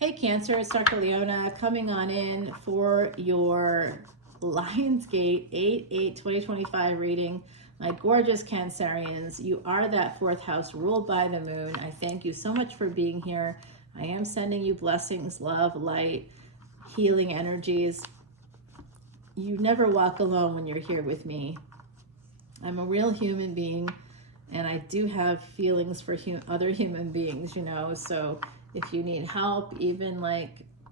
Hey Cancer, it's Dr. Leona coming on in for your Lionsgate 8/8/2025 reading. My gorgeous Cancerians, you are that fourth house ruled by the moon. I thank you so much for being here. I am sending you blessings, love, light, healing energies. You never walk alone when you're here with me. I'm a real human being, and I do have feelings for other human beings, you know, so if you need help, even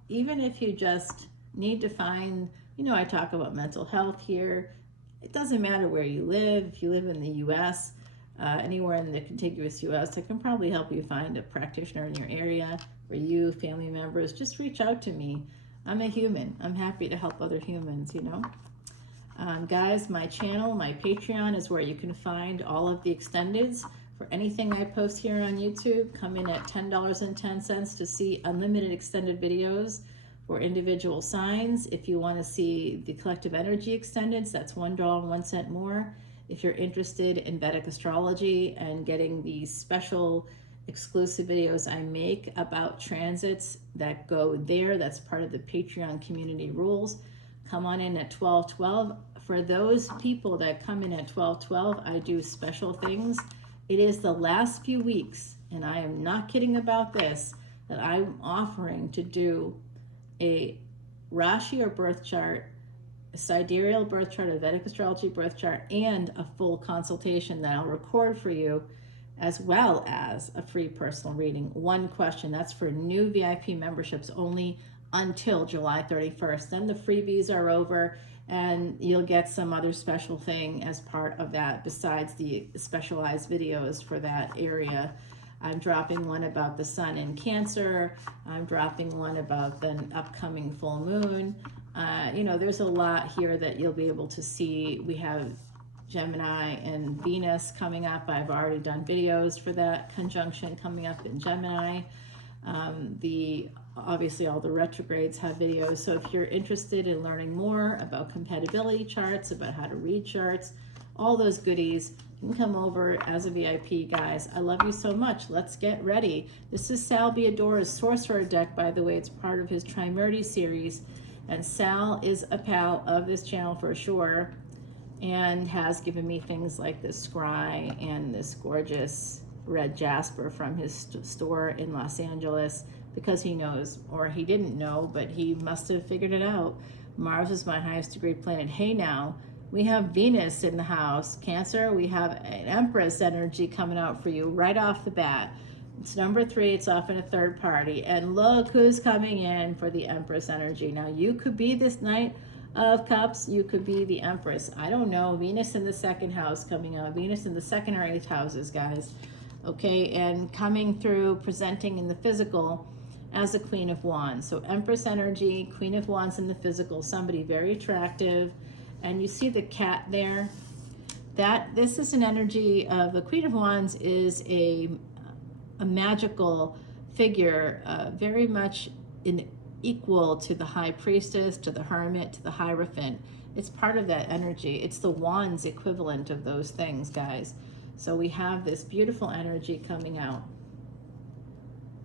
if you just need to find, you know, I talk about mental health here. It doesn't matter where you live. If you live in the U.S., anywhere in the contiguous U.S., I can probably help you find a practitioner in your area. For you, family members, just reach out to me. I'm a human. I'm happy to help other humans, you know. Guys, my channel, my Patreon is where you can find all of the extendeds. For anything I post here on YouTube, come in at $10.10 to see unlimited extended videos for individual signs. If you want to see the collective energy extendeds, that's $1.01 more. If you're interested in Vedic Astrology and getting the special exclusive videos I make about transits that go there, that's part of the Patreon community rules. Come on in at 12/12. For those people that come in at 12/12, I do special things. It is the last few weeks, and I am not kidding about this, that I'm offering to do a Rashi or birth chart, a sidereal birth chart, a Vedic Astrology birth chart, and a full consultation that I'll record for you, as well as a free personal reading. One question, that's for new VIP memberships only until July 31st. Then the freebies are over, and you'll get some other special thing as part of that besides the specialized videos for that area. I'm dropping one about the sun in Cancer. I'm dropping one about the upcoming full moon. You know, there's a lot here that you'll be able to see. We have Gemini and Venus coming up. I've already done videos for that conjunction coming up in Gemini. Obviously all the retrogrades have videos, so if you're interested in learning more about compatibility charts, about how to read charts, all those goodies, you can come over as a VIP, guys. I love you so much. Let's get ready. This is Sal Biadora's Sorcerer deck, by the way. It's part of his Trimurti series, and Sal is a pal of this channel for sure, and has given me things like this scry and this gorgeous red jasper from his store in Los Angeles, because he knows, or he didn't know, but he must have figured it out. Mars is my highest degree planet. Hey now, we have Venus in the house. Cancer, we have an Empress energy coming out for you right off the bat. It's number 3, it's off in a third party. And look who's coming in for the Empress energy. Now you could be this Knight of Cups, you could be the Empress. I don't know, Venus in the second house coming out. Venus in the second or 8th houses, guys. Okay, and coming through, presenting in the physical as a Queen of Wands. So Empress energy, Queen of Wands in the physical, somebody very attractive. And you see the cat there. This is an energy of the Queen of Wands is a magical figure, very much equal to the High Priestess, to the Hermit, to the Hierophant. It's part of that energy. It's the Wands equivalent of those things, guys. So we have this beautiful energy coming out.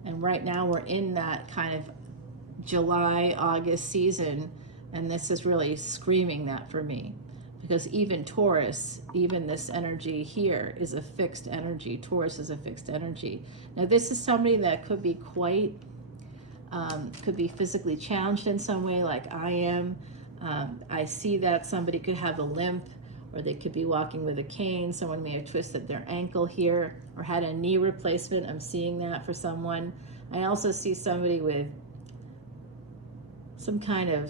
And right now we're in that kind of July, August season, and this is really screaming that for me. Because even Taurus, even this energy here is a fixed energy. Taurus is a fixed energy. Now this is somebody that could be quite, could be physically challenged in some way like I am. I see that somebody could have a limp, or they could be walking with a cane. Someone may have twisted their ankle here or had a knee replacement. I'm seeing that for someone. I also see somebody with some kind of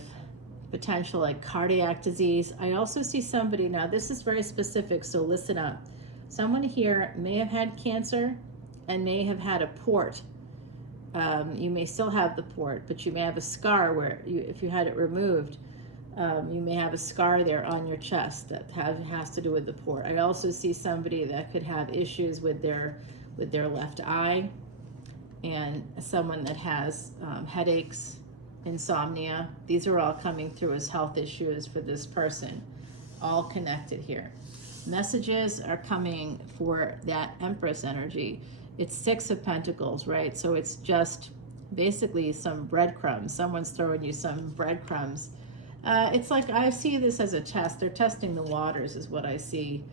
potential like cardiac disease. I also see somebody, now this is very specific, so listen up. Someone here may have had cancer and may have had a port. You may still have the port, but you may have a scar where if you had it removed, you may have a scar there on your chest that has to do with the port. I also see somebody that could have issues with their left eye, and someone that has headaches, insomnia. These are all coming through as health issues for this person, all connected here. Messages are coming for that Empress energy. It's 6 of Pentacles, right? So it's just basically some breadcrumbs. Someone's throwing you some breadcrumbs. It's like I see this as a test. They're testing the waters is what I see.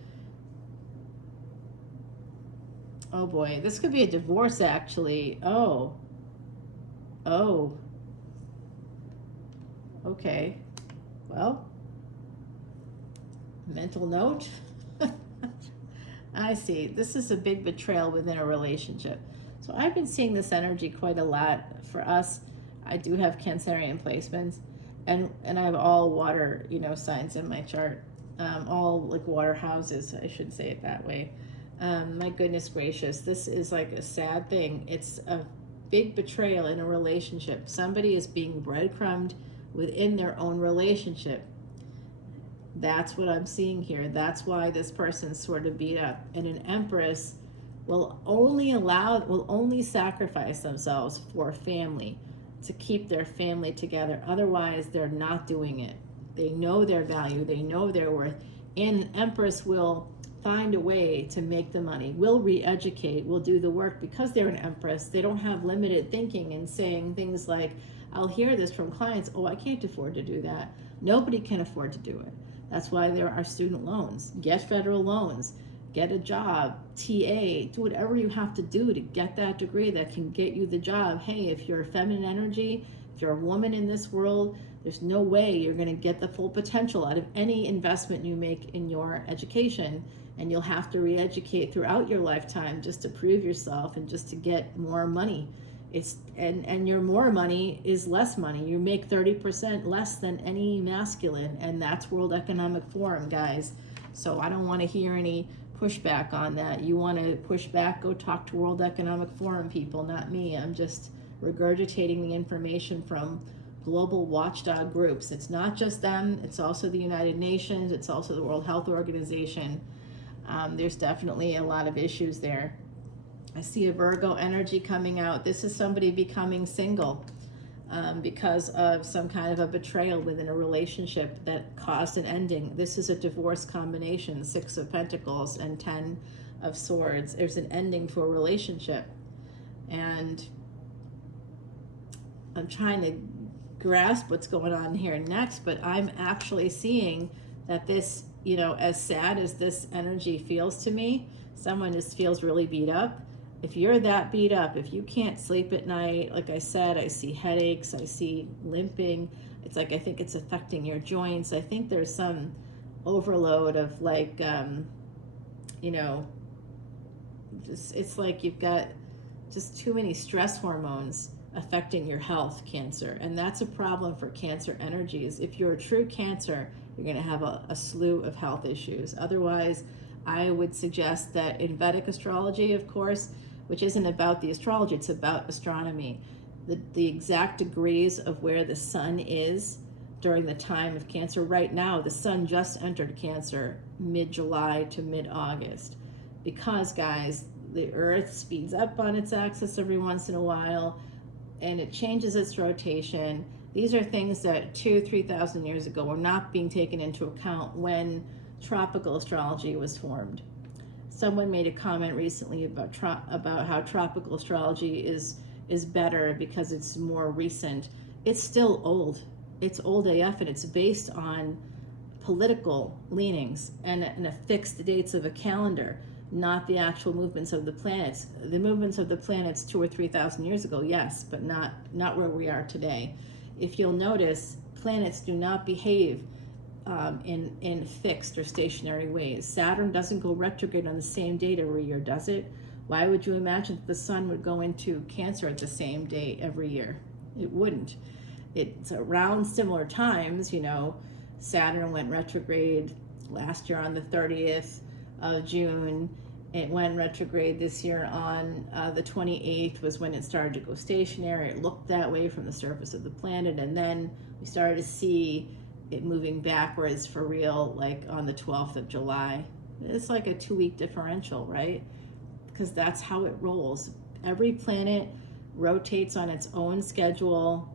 Oh boy, this could be a divorce actually. Oh. Okay. Well, mental note. I see. This is a big betrayal within a relationship. So I've been seeing this energy quite a lot. For us, I do have Cancerian placements, and I have all water, signs in my chart. All like water houses, I should say it that way. My goodness gracious, this is like a sad thing. It's a big betrayal in a relationship. Somebody is being breadcrumbed within their own relationship. That's what I'm seeing here. That's why this person's sort of beat up. And an Empress will only sacrifice themselves for family, to keep their family together. Otherwise, they're not doing it. They know their value, they know their worth. And an Empress will find a way to make the money, will re-educate, will do the work. Because they're an Empress, they don't have limited thinking and saying things like, I'll hear this from clients, oh, I can't afford to do that. Nobody can afford to do it. That's why there are student loans. Get federal loans, get a job, TA, do whatever you have to do to get that degree that can get you the job. Hey, if you're a feminine energy, if you're a woman in this world, there's no way you're going to get the full potential out of any investment you make in your education. And you'll have to re-educate throughout your lifetime just to prove yourself and just to get more money. And your more money is less money. You make 30% less than any masculine, and that's World Economic Forum, guys. So I don't want to hear any pushback on that. You want to push back, go talk to World Economic Forum people, not me. I'm just regurgitating the information from global watchdog groups. It's not just them, it's also the United Nations, it's also the World Health Organization. There's definitely a lot of issues there. I see a Virgo energy coming out. This is somebody becoming single because of some kind of a betrayal within a relationship that caused an ending. This is a divorce combination, 6 of Pentacles and 10 of Swords. There's an ending to a relationship. And I'm trying to grasp what's going on here next, but I'm actually seeing that this, as sad as this energy feels to me, someone just feels really beat up. If you're that beat up, if you can't sleep at night, like I said, I see headaches, I see limping. It's like, I think it's affecting your joints. I think there's some overload of like, it's like you've got just too many stress hormones affecting your health, Cancer. And that's a problem for Cancer energies. If you're a true Cancer, you're going to have a slew of health issues. Otherwise, I would suggest that in Vedic astrology, of course, which isn't about the astrology, it's about astronomy, the exact degrees of where the sun is during the time of Cancer. Right now, the sun just entered Cancer mid-July to mid-August. Because, guys, the Earth speeds up on its axis every once in a while, and it changes its rotation. These are things that 2,000-3,000 years ago were not being taken into account when tropical astrology was formed. Someone made a comment recently about how tropical astrology is better because it's more recent. It's still old. It's old AF, and it's based on political leanings and a fixed dates of a calendar, not the actual movements of the planets. The movements of the planets 2,000 or 3,000 years ago, yes, but not where we are today. If you'll notice, planets do not behave in fixed or stationary ways. Saturn doesn't go retrograde on the same date every year, does it? Why would you imagine that the sun would go into Cancer at the same day every year? It wouldn't. It's around similar times, Saturn went retrograde last year on the 30th of June. It went retrograde this year on the 28th was when it started to go stationary. It looked that way from the surface of the planet, and then we started to see it moving backwards for real, like on the 12th of July. It's like a 2-week differential, right? Because that's how it rolls. Every planet rotates on its own schedule.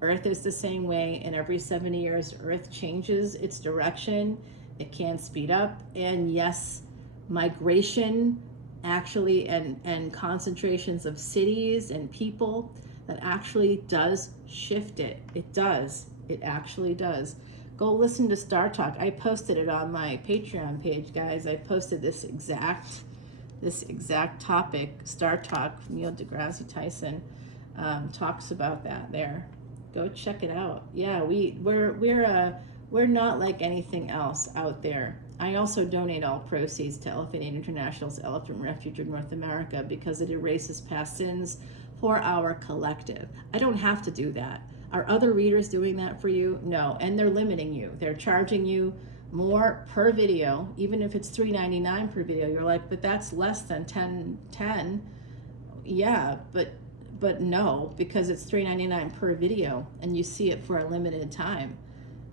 Earth is the same way, and every 70 years, Earth changes its direction. It can speed up, and yes, migration actually and concentrations of cities and people, that actually does shift it. It does. It actually does. Go listen to Star Talk. I posted it on my Patreon page, guys. I posted this exact topic. Star Talk, Neil deGrasse Tyson talks about that there. Go check it out. Yeah, we're not like anything else out there. I also donate all proceeds to Elephant Aid International's Elephant Refuge in North America because it erases past sins for our collective. I don't have to do that. Are other readers doing that for you? No, and they're limiting you. They're charging you more per video, even if it's $3.99 per video. You're like, but that's less than $10. Yeah, but no, because it's $3.99 per video, and you see it for a limited time.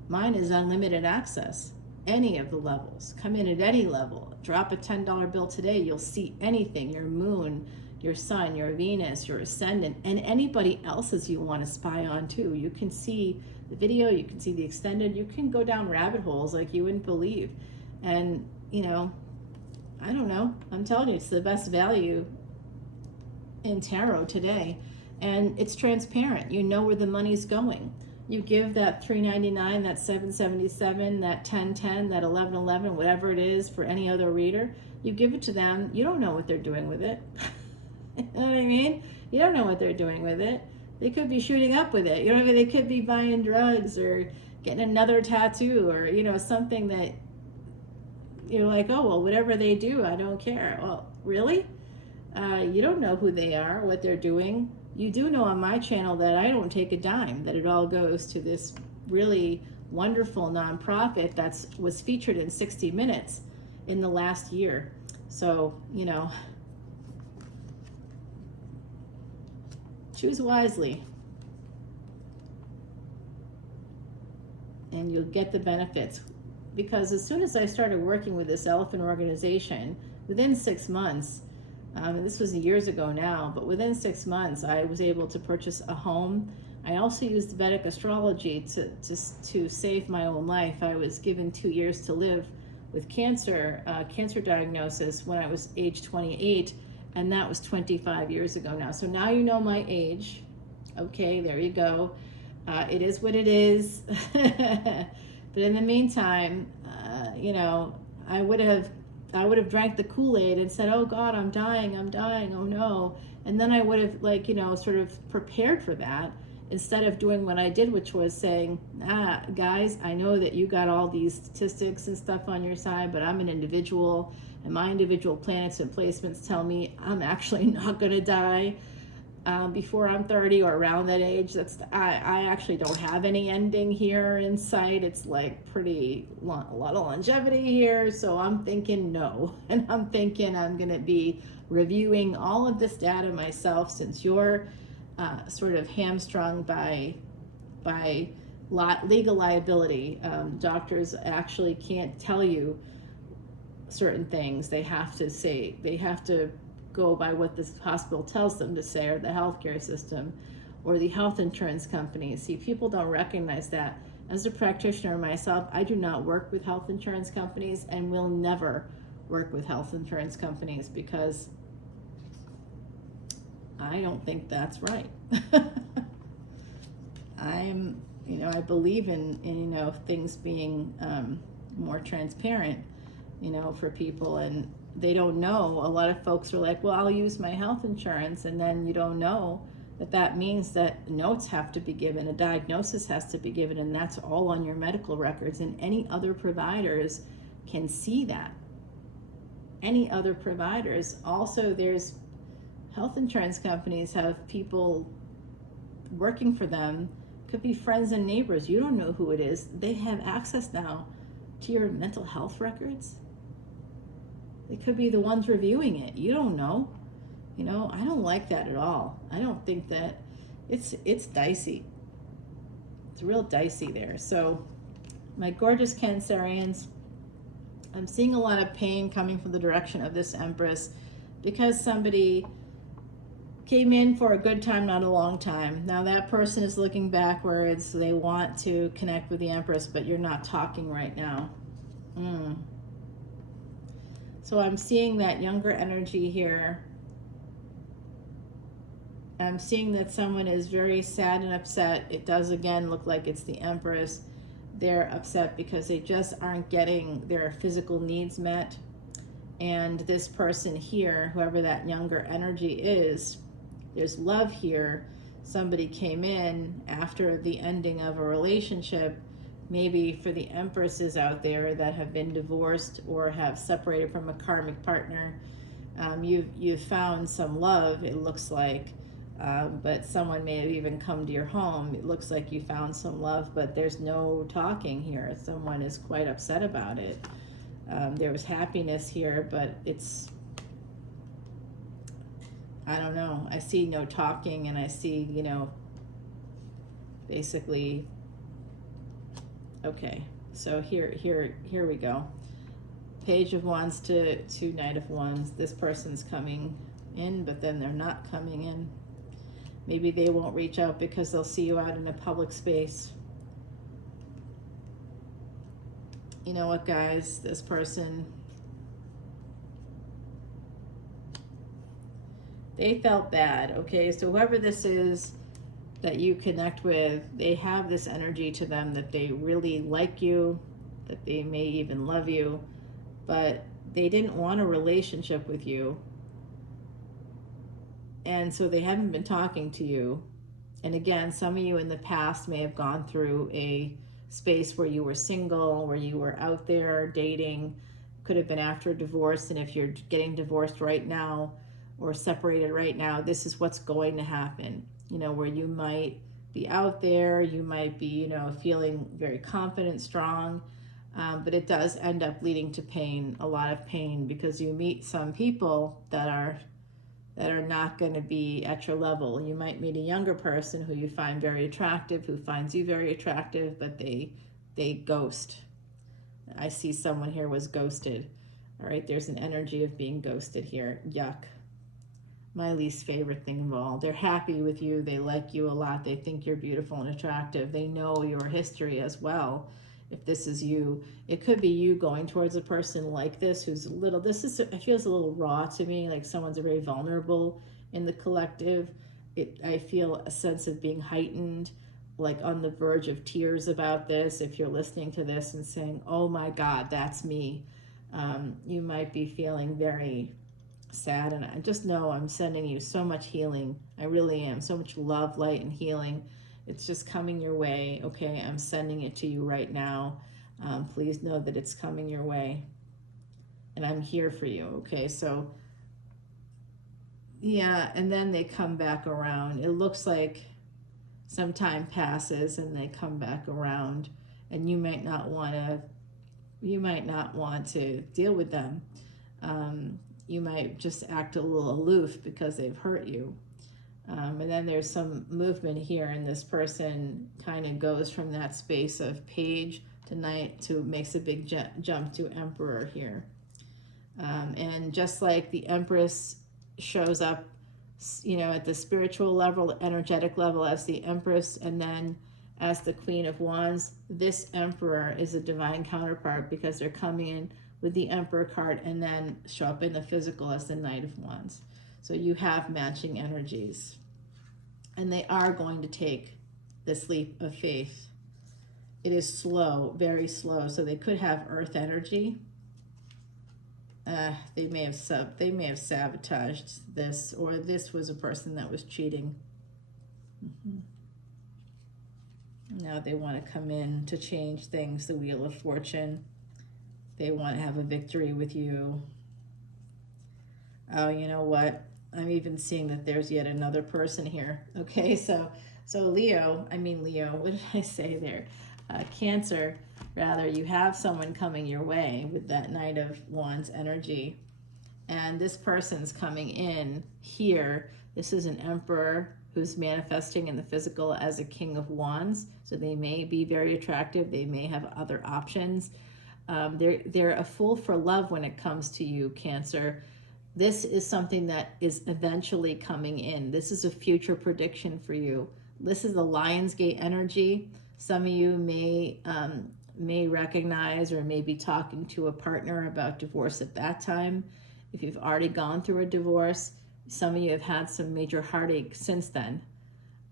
Mine is unlimited access. Any of the levels. Come in at any level. Drop a $10 bill today. You'll see anything. Your moon, your sun, your Venus, your Ascendant, and anybody else's you want to spy on too. You can see the video, you can see the extended, you can go down rabbit holes like you wouldn't believe. And, you know, I don't know. I'm telling you, it's the best value in tarot today. And it's transparent. You know where the money's going. You give that $3.99, that $7.77, that $10.10, that $11.11, whatever it is for any other reader. You give it to them. You don't know what they're doing with it. You know what I mean? You don't know what they're doing with it. They could be shooting up with it. You know what I mean? They could be buying drugs or getting another tattoo or, you know, something that you're like, oh, well, whatever they do, I don't care. Well, really? You don't know who they are, what they're doing. You do know on my channel that I don't take a dime, that it all goes to this really wonderful nonprofit that was featured in 60 Minutes in the last year. So, you know, choose wisely and you'll get the benefits. Because as soon as I started working with this elephant organization, within 6 months, and this was years ago now, but within 6 months, I was able to purchase a home. I also used Vedic Astrology to save my own life. I was given 2 years to live with cancer diagnosis when I was age 28, and that was 25 years ago now. So now you know my age. Okay, there you go. It is what it is. But in the meantime, you know, I would have drank the Kool-Aid and said, oh God, I'm dying, oh no. And then I would have, like, you know, sort of prepared for that instead of doing what I did, which was saying, guys, I know that you got all these statistics and stuff on your side, but I'm an individual and my individual planets and placements tell me I'm actually not going to die before I'm 30 or around that age. I actually don't have any ending here in sight. It's like a lot of longevity here. So I'm thinking no. And I'm thinking I'm going to be reviewing all of this data myself, since you're sort of hamstrung by legal liability. Doctors actually can't tell you certain things. They have to go by what this hospital tells them to say, or the healthcare system, or the health insurance companies. See, people don't recognize that. As a practitioner myself, I do not work with health insurance companies and will never work with health insurance companies because I don't think that's right. I believe in things being more transparent, for people, and they don't know. A lot of folks are like, well, I'll use my health insurance, and then you don't know that means that notes have to be given, a diagnosis has to be given, and that's all on your medical records, and any other providers can see that. Any other providers. Also, there's health insurance companies have people working for them, could be friends and neighbors. You don't know who it is. They have access now to your mental health records. They could be the ones reviewing it. You don't know. I don't like that at all. I don't think that it's dicey. It's real dicey there. So my gorgeous Cancerians, I'm seeing a lot of pain coming from the direction of this Empress because somebody came in for a good time, not a long time. Now that person is looking backwards. They want to connect with the Empress, but you're not talking right now. So I'm seeing that younger energy here I'm seeing that someone is very sad and upset. It does again look like it's the Empress. They're upset because they just aren't getting their physical needs met. And this person here, whoever that younger energy is, there's love here. Somebody came in after the ending of a relationship, maybe for the Empresses out there that have been divorced or have separated from a karmic partner. You've found some love, it looks like, but someone may have even come to your home. It looks like you found some love, but there's no talking here. Someone is quite upset about it. There was happiness here, but it's, I don't know. I see no talking, and I see, you know, basically, okay. So here we go. Page of Wands to Knight of Wands. This person's coming in, but then they're not coming in. Maybe they won't reach out because they'll see you out in a public space. You know what, guys? This person, they felt bad, okay? So whoever this is that you connect with, they have this energy to them that they really like you, that they may even love you, but they didn't want a relationship with you. And so they haven't been talking to you. And again, some of you in the past may have gone through a space where you were single, where you were out there dating, could have been after a divorce. And if you're getting divorced right now or separated right now, this is what's going to happen. You know, where you might be out there, you might be, you know, feeling very confident, strong, but it does end up leading to pain, a lot of pain, because you meet some people that are not going to be at your level. You might meet a younger person who you find very attractive, who finds you very attractive, but they ghost. I see someone here was ghosted. All right, there's an energy of being ghosted here. Yuck. My least favorite thing of all. They're happy with you. They like you a lot. They think you're beautiful and attractive. They know your history as well. If this is you, it could be you going towards a person like this who's a little, it feels a little raw to me, like someone's very vulnerable in the collective. I feel a sense of being heightened, like on the verge of tears about this. If you're listening to this and saying, oh my God, that's me, you might be feeling very sad. And I just know I'm sending you so much healing. I really am. So much love, light, and healing. It's just coming your way, okay? I'm sending it to you right now. Please know that it's coming your way. And I'm here for you, okay? So, yeah, and then they come back around. It looks like some time passes and they come back around, and you might not want to deal with them. You might just act a little aloof because they've hurt you. And then there's some movement here, and this person kind of goes from that space of page to knight to makes a big jump to emperor here. And just like the Empress shows up, you know, at the spiritual level, energetic level as the Empress, and then as the Queen of Wands, this Emperor is a divine counterpart because they're coming in with the Emperor card and then show up in the physical as the Knight of Wands. So you have matching energies. And they are going to take this leap of faith. It is slow, very slow. So they could have earth energy. They may have sabotaged this, or this was a person that was cheating. Now they want to come in to change things, the Wheel of Fortune. They want to have a victory with you. Oh, you know what? I'm even seeing that there's yet another person here. Okay, so Leo, what did I say there? Cancer, rather, you have someone coming your way with that Knight of Wands energy. And this person's coming in here. This is an Emperor who's manifesting in the physical as a King of Wands. So they may be very attractive. They may have other options. They're a fool for love when it comes to you, Cancer. This is something that is eventually coming in. This is a future prediction for you. This is the Lionsgate energy. Some of you may recognize or may be talking to a partner about divorce at that time. If you've already gone through a divorce, Some of you have had some major heartache since then.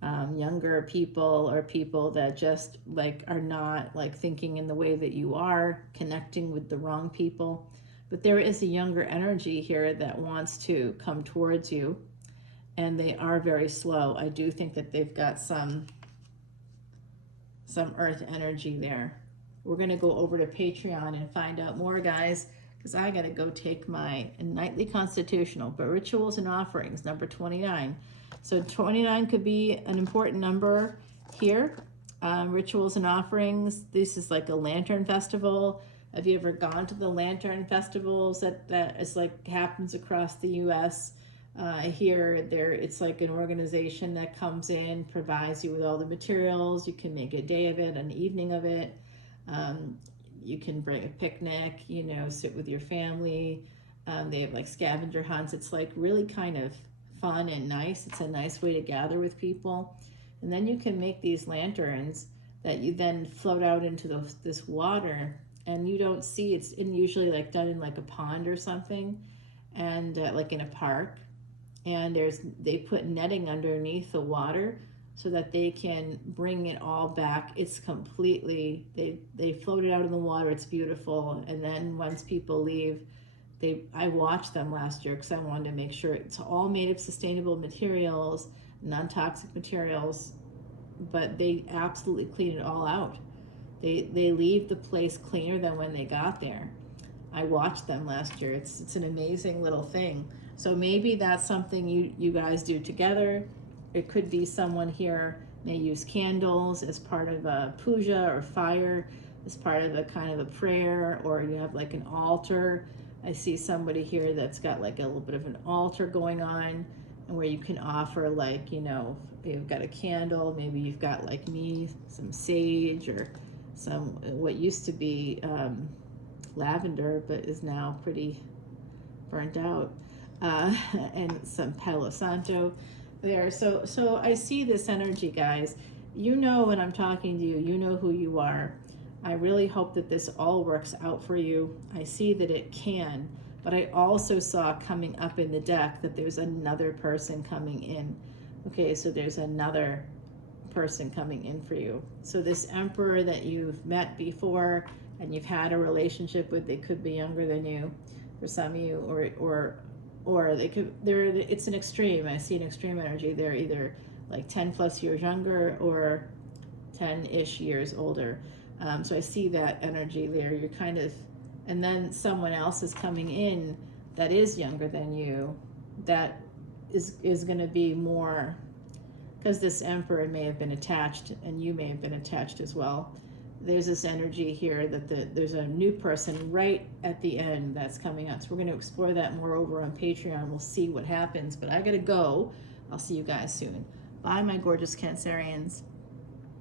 Younger people or people that just like are not like thinking in the way that you are, connecting with the wrong people. But there is a younger energy here that wants to come towards you, and they are very slow. I do think that they've got some earth energy there. We're going to go over to Patreon and find out more, guys, because I got to go take my nightly constitutional. But rituals and offerings, number 29. So 29 could be an important number here. Rituals and offerings. This is like a lantern festival. Have you ever gone to the lantern festivals that is like happens across the U.S.? Here, it's like an organization that comes in, provides you with all the materials. You can make a day of it, an evening of it. You can bring a picnic, you know, sit with your family. They have like scavenger hunts. It's like really kind of fun and nice. It's a nice way to gather with people. And then you can make these lanterns that you then float out into this water, and you don't see, it's usually like done in like a pond or something, and like in a park. And they put netting underneath the water so that they can bring it all back. It's completely, they float it out in the water. It's beautiful. And then once people leave, I watched them last year because I wanted to make sure it's all made of sustainable materials, non-toxic materials, but they absolutely clean it all out. They leave the place cleaner than when they got there. I watched them last year. It's an amazing little thing. So maybe that's something you guys do together. It could be someone here may use candles as part of a puja or fire, as part of a kind of a prayer, or you have like an altar. I see somebody here that's got like a little bit of an altar going on, and where you can offer, like, you know, you've got a candle, maybe you've got like me, some sage or some what used to be lavender but is now pretty burnt out, and some Palo Santo there. So I see this energy, guys. You know when I'm talking to you, you know who you are. I really hope that this all works out for you. I see that it can, but I also saw coming up in the deck that there's another person coming in. Okay, so there's another person coming in for you. So this emperor that you've met before and you've had a relationship with, they could be younger than you for some of you, or they could, it's an extreme. I see an extreme energy. They're either like 10 plus years younger or 10-ish years older. So I see that energy there. You're kind of, and then someone else is coming in that is younger than you, that is going to be more, because this emperor may have been attached and you may have been attached as well. There's this energy here that there's a new person right at the end that's coming out. So we're going to explore that more over on Patreon. We'll see what happens, but I got to go. I'll see you guys soon. Bye, my gorgeous Cancerians.